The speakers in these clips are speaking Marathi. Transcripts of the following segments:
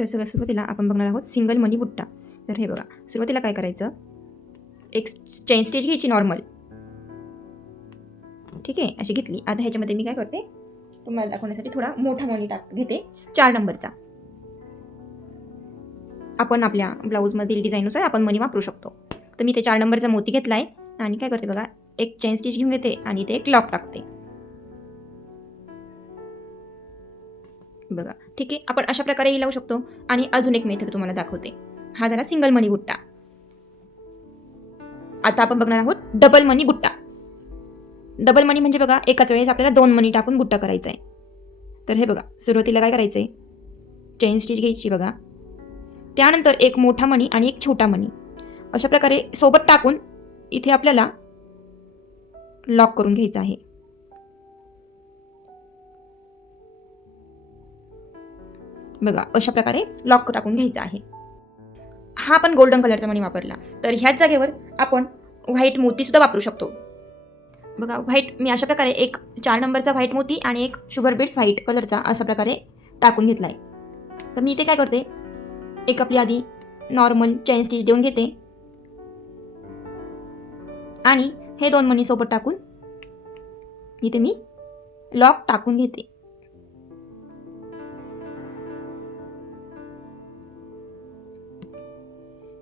तर सगळ्यात सुरुवातीला आपण बघणार आहोत सिंगल मनी बुट्टा. तर हे बघा, सुरुवातीला काय करायचं, एक चेन स्टिच घ्यायची नॉर्मल, ठीक आहे, अशी घेतली. आता ह्याच्यामध्ये मी काय करते तुम्हाला दाखवण्यासाठी थोडा मोठा मनी घेते 4 नंबरचा. आपण आपल्या ब्लाऊजमधील डिझाईननुसार आपण मनी वापरू शकतो. तर मी ते 4 नंबरचा मोती घेतला आहे आणि काय करते बघा, एक चेन स्टिच घेऊन घेते आणि इथे एक लॉक टाकते. बघा, ठीक आहे, आपण अशा प्रकारेही लावू शकतो. आणि अजून एक मेथड तुम्हाला दाखवते. हा झाला सिंगल मनी बुट्टा. आता आपण बघणार आहोत डबल मनी बुट्टा. डबल मनी म्हणजे बघा, एकाच वेळेस आपल्याला 2 मनी टाकून बुट्टा करायचा आहे. तर हे बघा, सुरुवातीला काय करायचंय, चेन स्टिच घ्यायची बघा, त्यानंतर एक मोठा मणी आणि एक छोटा मणी अशा प्रकारे सोबत टाकून इथे आपल्याला लॉक करून घ्यायचं आहे. बघा, अशा प्रकारे लॉक टाकून घ्यायचा आहे. हा आपण गोल्डन कलरचा मणी वापरला, तर ह्याच जागेवर आपण व्हाईट मोती सुद्धा वापरू शकतो. बघा, व्हाईट मी अशा प्रकारे एक 4 नंबरचा व्हाईट मोती आणि एक शुगर बीट्स व्हाईट कलरचा अशा प्रकारे टाकून घेतलाय. तर मी इथे काय करते, एक आपली आधी नॉर्मल चेन स्टिच देऊन घेते आणि हे 2 मणी सोबत टाकून इथे मी लॉक टाकून घेते.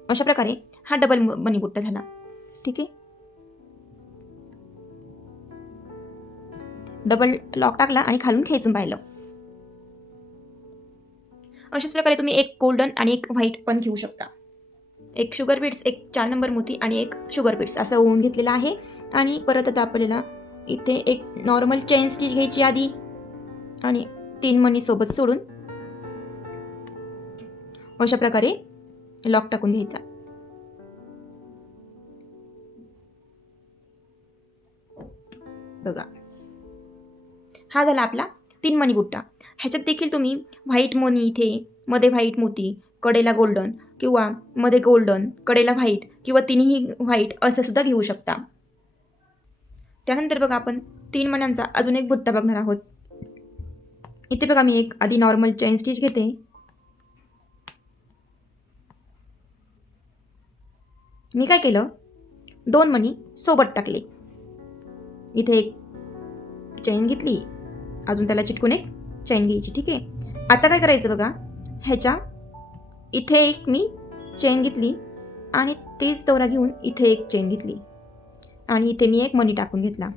अशा प्रकारे हा डबल मनी बुट्टा झाला, ठीक आहे. डबल लॉक टाकला आणि खालून खेचून पाहिलं. अशाच प्रकारे तुम्ही एक गोल्डन आणि एक व्हाईट पण घेऊ शकता. एक शुगर बीट्स, एक 4 नंबर मोती आणि एक शुगर बीट्स असं होऊन घेतलेला आहे. आणि परत आता आपल्याला इथे एक नॉर्मल चेन स्टिच घ्यायची आधी आणि 3 मणी सोबत सोडून अशा प्रकारे लॉक टाकून घ्यायचा. बघा, हा झाला आपला 3 मणी बुट्टा. ह्याच्यात देखील तुम्ही व्हाईट मनी इथे मध्ये व्हाईट मोती, कडेला गोल्डन किंवा मध्ये गोल्डन कडेला व्हाईट किंवा तिन्ही व्हाईट असं सुद्धा घेऊ शकता. त्यानंतर बघा, आपण 3 मण्यांचा अजून एक बुट्टा बघणार आहोत. इथे बघा, मी एक आधी नॉर्मल चेन स्टिच घेते, मी काय केलं, 2 मणी सोबत टाकले, इथे एक चेन घेतली, अजून त्याला चिटकून एक चेन घ्यायची, ठीक आहे. आता काय करायचं बघा, ह्याच्या इथे एक मी चेन घेतली आणि तेच दोरा घेऊन इथे एक चेन घेतली आणि इथे मी एक मणी टाकून घेतला.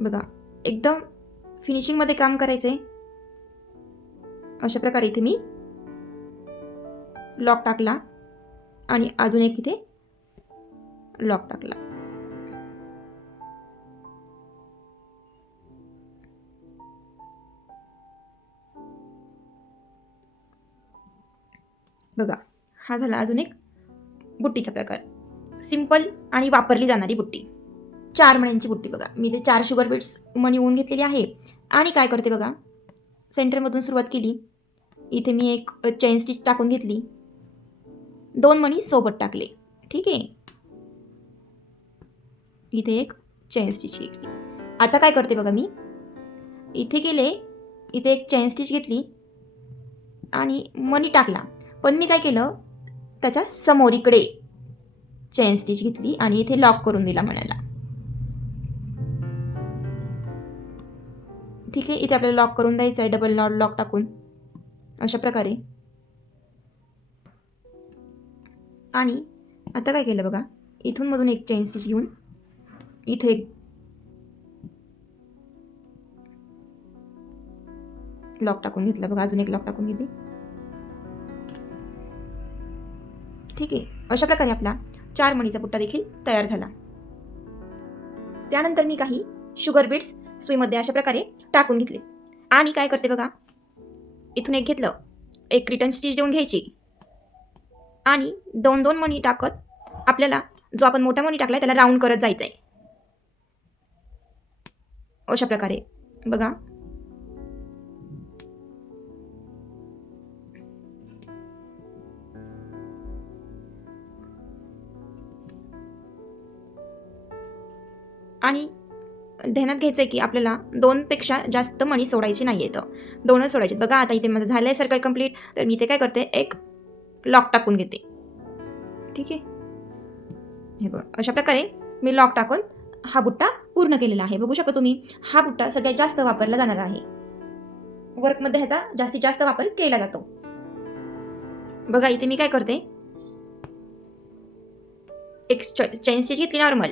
बघा, एकदम फिनिशिंगमध्ये काम करायचंय. अशा प्रकारे इथे मी लॉक टाकला आणि अजून एक इथे लॉक टाकला. बघा, हा झाला अजून एक बुट्टीचा प्रकार, सिंपल आणि वापरली जाणारी बुट्टी. 4 मण्यांची बुट्टी. बघा, मी ते 4 शुगर बीट्स मणी होऊन घेतलेली आहे आणि काय करते बघा, सेंटरमधून सुरुवात केली, इथे मी एक चेन स्टिच टाकून घेतली, 2 मणी सोबत टाकले, ठीक आहे, इथे एक चेन स्टिच घेतली. आता काय करते बघा, मी इथे गेले, इथे एक चेन स्टिच घेतली आणि मणी टाकला, पण मी काय केलं, त्याच्या समोर इकडे चेन स्टिच घेतली आणि इथे लॉक करून दिला मण्याला, ठीक आहे. इथे आपल्याला लॉक करून द्यायचं आहे डबल लॉक टाकून अशा प्रकारे. आणि आता काय केलं बघा, इथून मधून एक चेन स्टिच घेऊन इथे एक लॉक टाकून घेतला. बघा, अजून एक लॉक टाकून घेते, ठीक आहे. अशा प्रकारे आपला 4 मणीचा बुट्टा देखील तयार झाला. त्यानंतर मी काही शुगर बीट्स सुईमध्ये अशा प्रकारे टाकून घेतले आणि काय करते बघा, इथून एक घेतलं, एक रिटर्न स्टिच देऊन घ्यायची आणि 2-2 मणी टाकत आपल्याला जो आपण मोठा मणी टाकलाय त्याला राऊंड करत जायचंय अशा प्रकारे. बघा, आणि ध्यानात घ्यायचं आहे की आपल्याला 2पेक्षा जास्त मणी सोडायची नाही आहेत, 2च सोडायचे. बघा आता इथे माझं झालं आहे सर्कल कंप्लीट. तर मी इथे काय करते, एक लॉक टाकून घेते. ठीक आहे, हे बघा अशा प्रकारे मी लॉक टाकून हा बुट्टा पूर्ण केलेला आहे. बघू शकता तुम्ही, हा बुट्टा सगळ्यात जास्त वापरला जाणार आहे. वर्कमध्ये ह्याचा जास्तीत जास्त वापर केला जातो. बघा इथे मी काय करते, एक चेन स्टिच घेतली नॉर्मल,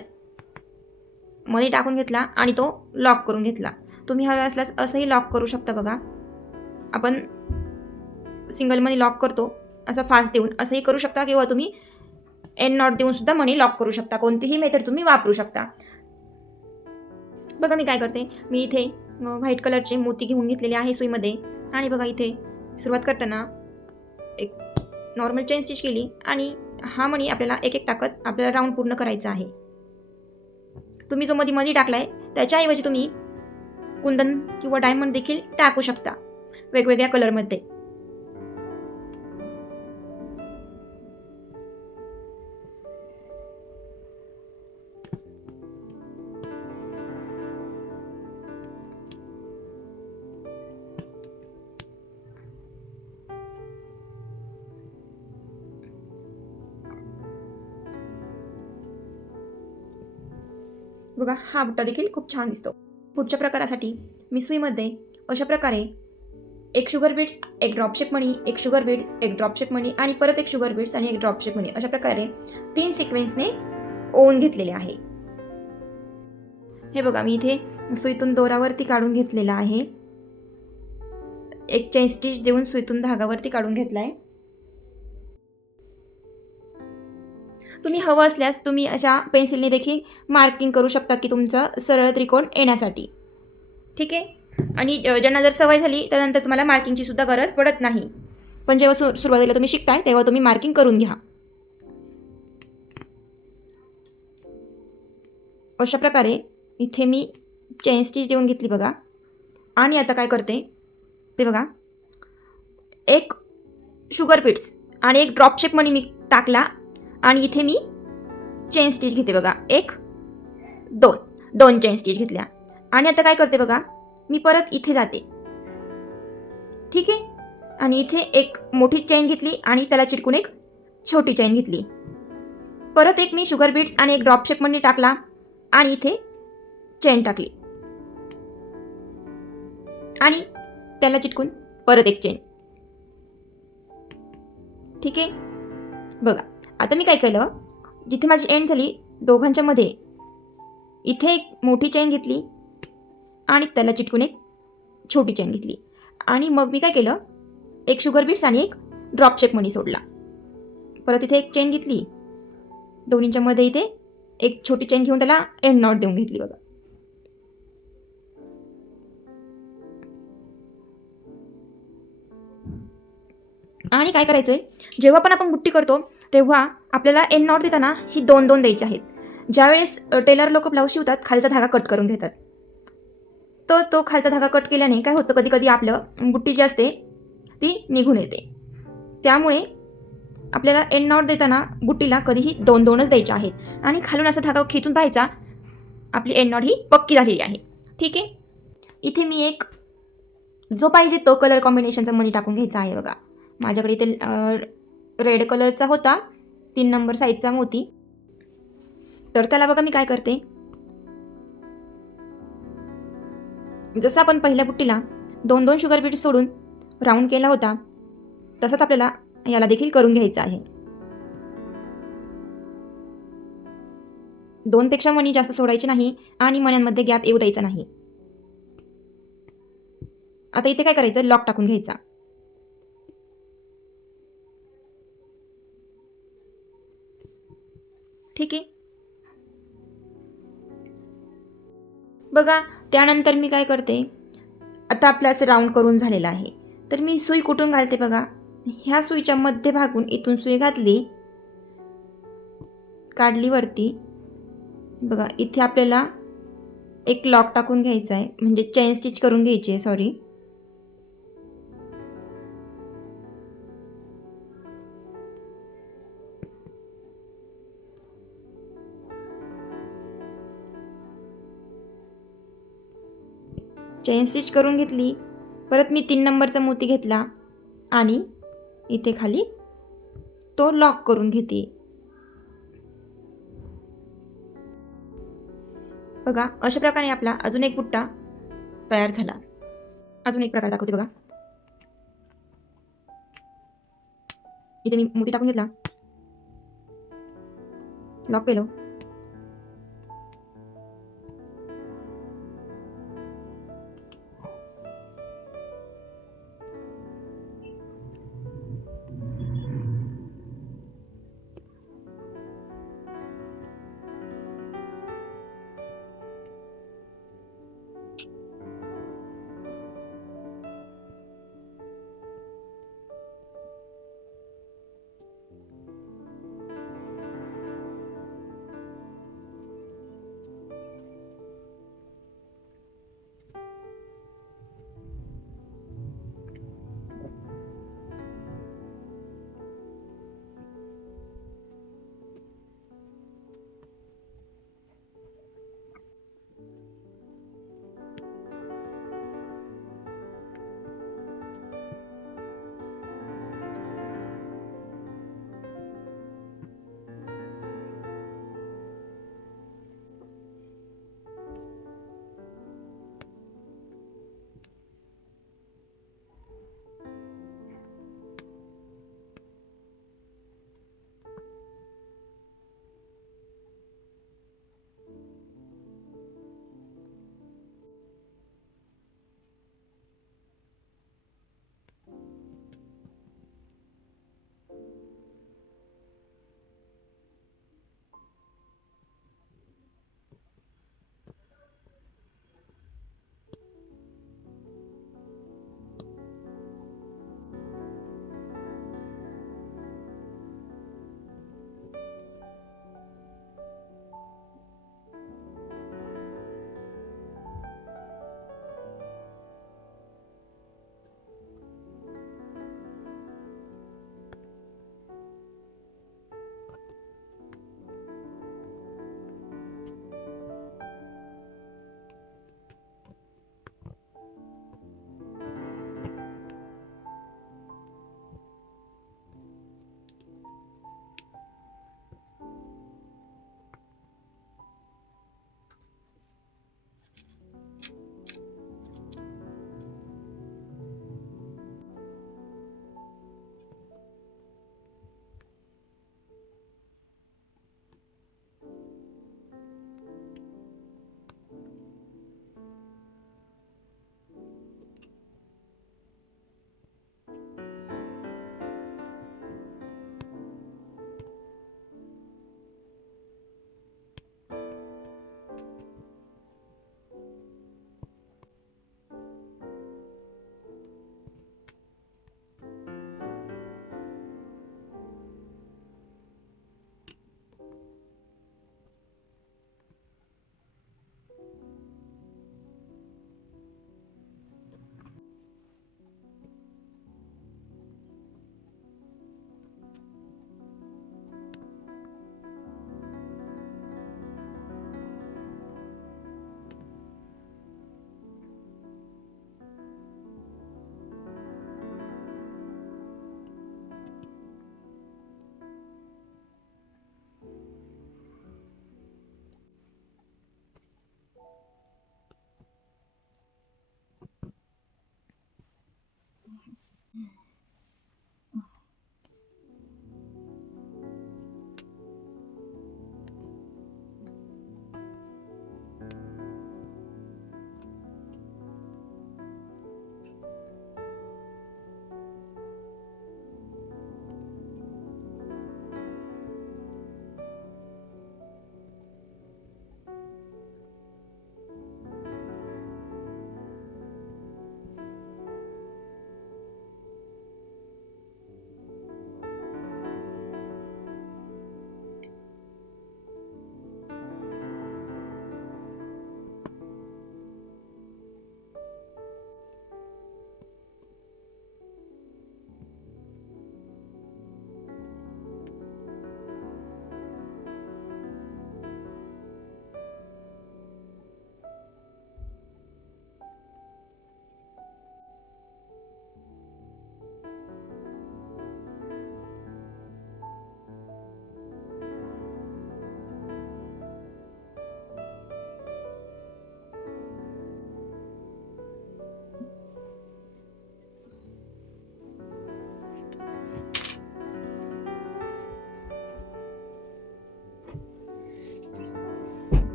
मध्ये टाकून घेतला आणि तो लॉक करून घेतला. तुम्ही हवे असल्यास असंही लॉक करू शकता. बघा आपण सिंगलमध्ये लॉक करतो असं फास्ट देऊन, असंही करू शकता, किंवा तुम्ही एंड नॉट देऊन सुद्धा मणी लॉक करू शकता. कोणतीही मेथड तुम्ही वापरू शकता. बघा मी काय करते, मी इथे व्हाईट कलरचे मोती घेऊन घेतलेले आहे सुईमध्ये. आणि बघा इथे सुरुवात करताना एक नॉर्मल चेन स्टिच केली आणि हा मणी आपल्याला एक एक टाकत आपल्याला राऊंड पूर्ण करायचा आहे. तुम्ही जो मध्ये मणी टाकलाय त्याच्याऐवजी तुम्ही कुंदन किंवा डायमंड देखील टाकू शकता वेगवेगळ्या कलरमध्ये. बघा हा बुट्टा देखील खूप छान दिसतो. पुढच्या प्रकारासाठी मी सुईमध्ये अशा प्रकारे एक शुगर बीट्स, एक ड्रॉपशेप मणी, एक शुगर बीट्स, एक ड्रॉपशेप मणी आणि परत एक शुगर बीट्स आणि एक ड्रॉपशेप मणी, अशा प्रकारे 3 सिक्वेन्सने ओवून घेतलेले आहे. हे बघा मी इथे सुईतून दोरावरती काढून घेतलेला आहे. एक चेन स्टिच देऊन सुईतून धागावरती काढून घेतलाय. तुम्ही हवं असल्यास तुम्ही अशा पेन्सिलने देखील मार्किंग करू शकता की तुमचा सरळ त्रिकोण येण्यासाठी. ठीक आहे, आणि ज्यांना जर सवय झाली त्यानंतर तुम्हाला मार्किंगची सुद्धा गरज पडत नाही. पण जेव्हा सुरुवातीला तुम्ही शिकताय तेव्हा तुम्ही मार्किंग करून घ्या. अशा प्रकारे इथे मी चेन स्टिच देऊन घेतली बघा. आणि आता काय करते ते बघा, एक शुगर बीट्स आणि एक ड्रॉपशेप मणी मी टाकला आणि इथे मी चेन स्टिच घेते बघा. एक दोन चेन स्टिच घेतल्या आणि आता काय करते बघा, मी परत इथे जाते. ठीक आहे, आणि इथे एक मोठी चेन घेतली आणि त्याला चिटकून एक छोटी चेन घेतली. परत एक मी शुगर बीट्स आणि एक ड्रॉपशेप मणी टाकला आणि इथे चेन टाकली आणि त्याला चिटकून परत एक चेन. ठीक आहे, बघा आता मी काय केलं, जिथे माझी एंड झाली दोघांच्या मध्ये इथे एक मोठी चेन घेतली आणि त्याला चिटकून एक छोटी चेन घेतली आणि मग मी काय केलं, एक शुगर बीट्स आणि एक ड्रॉपशेप मणी सोडला. परत इथे एक चेन घेतली, दोन्हीच्या मध्ये इथे एक छोटी चेन घेऊन त्याला एंड नॉट देऊन घेतली बघा. आणि काय करायचंय, जेव्हा पण आपण बुट्टी करतो तेव्हा आपल्याला एंड नॉट देताना ही 2-2 द्यायची आहेत. ज्यावेळेस टेलर लोक ब्लाऊज शिवतात खालचा धागा कट करून घेतात. तर तो खालचा धागा कट केल्याने काय होतं, कधी कधी आपलं बुट्टी जी असते ती निघून येते. त्यामुळे आपल्याला एंड नॉट देताना बुट्टीला कधीही 2-2च द्यायचे आहेत आणि खालून असा धागा खेचून पाहायचा, आपली एंड नॉट ही पक्की झालेली आहे. ठीक आहे, इथे मी एक जो पाहिजे तो कलर कॉम्बिनेशनचा मणी टाकून घ्यायचा आहे बघा. माझ्याकडे इथे रेड कलरचा होता 3 नंबर साईजचा मोती. तर त्याला बघा मी काय करते, जसं आपण पहिल्या बुट्टीला 2-2 शुगर बीट्स सोडून राऊंड केला होता तसंच आपल्याला याला देखील करून घ्यायचं आहे. 2पेक्षा मणी जास्त सोडायची नाही आणि मण्यांमध्ये गॅप येऊ द्यायचा नाही. आता इथे काय करायचं, लॉक टाकून घ्यायचा. ठीक आहे, बघा त्यानंतर मी काय करते, आता आपलं असं राऊंड करून झालेलं आहे. तर मी सुई कुठून घालते बघा, ह्या सुईच्या मध्यभागून इथून सुई घातली, काढली वरती बघा. इथे आपल्याला एक लॉक टाकून घ्यायचा आहे, म्हणजे चेन स्टिच करून घ्यायची आहे, सॉरी. चेन स्टिच करून घेतली. परत मी 3 नंबरचा मोती घेतला आणि इथे खाली तो लॉक करून घेते. बघा अशा प्रकारे आपला अजून एक बुट्टा तयार झाला. अजून एक प्रकार दाखवते बघा. इथे मी मोती टाकून घेतला, लॉक केलं